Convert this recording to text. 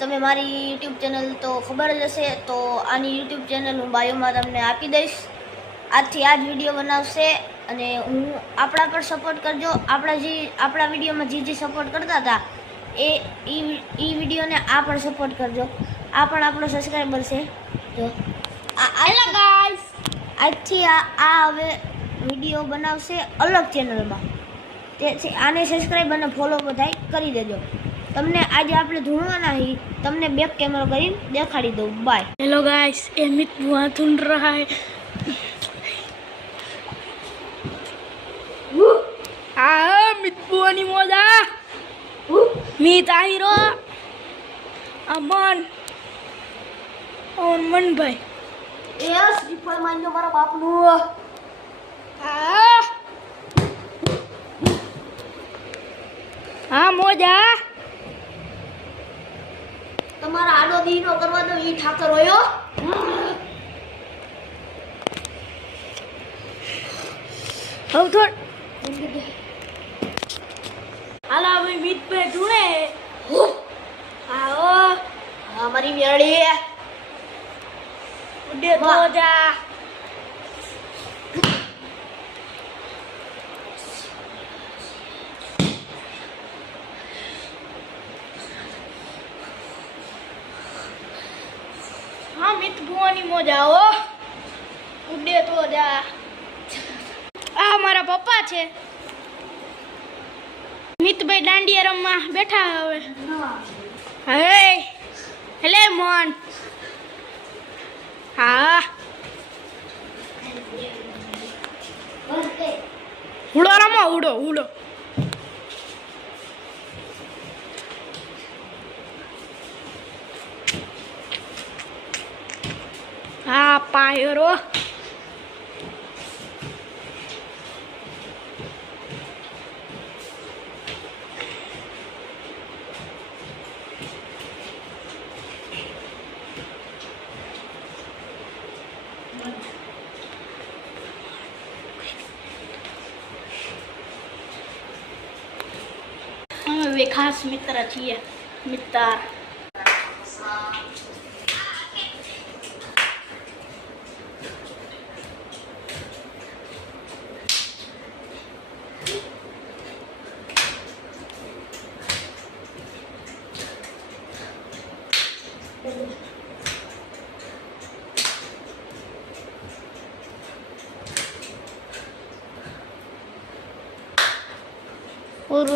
તમે મારી YouTube channel તો ખબર જ હશે, તો આની યુટ્યુબ ચેનલ હું બાયોમાં તમને આપી દઈશ. આજથી આ જ વિડીયો બનાવશે અને હું આપણા પર સપોર્ટ કરજો. આપણા વિડીયોમાં જે સપોર્ટ કરતા હતા એ વિડીયોને આ પણ સપોર્ટ કરજો. આ પણ આપણો સબસ્ક્રાઈબર છે. જો હેલો ગાઈસ, આજથી આ હવે વિડીયો બનાવશે અલગ ચેનલમાં. તે આને સબસ્ક્રાઈબ અને ફોલો બધાય કરી દેજો. તમને આજે આપણે ધૂણવાના હી, તમને બેક કેમેરો કરીને દેખાડી દઉં. બાય. हेलो गाइस, ये मित बुआ धुन रहा है. हाँ मित बुआ नहीं मोजा मी ताहिरो अमन और मन भाई યસ રિફળ માન્યો મારા બાપનું. हाँ हाँ मोजा તમારા આડો દીનો કરવા દો ઈ ઠાકર હોયો. अब थोड़ हाला भाई मित पे ढूंढे आओ અમારી વેડી उड़े तो जा हाँ मित बुआनी मोजा हो उड़े तो जा आ मारा पप्पा છે મિતભાઈ દાંડિયા રમવા બેઠા હવે હે હેલે મોન હા ઉડો રમો ઉડો ઉડો હા પાયરો અમે ખાસ મિત્ર છીએ મિત્ર और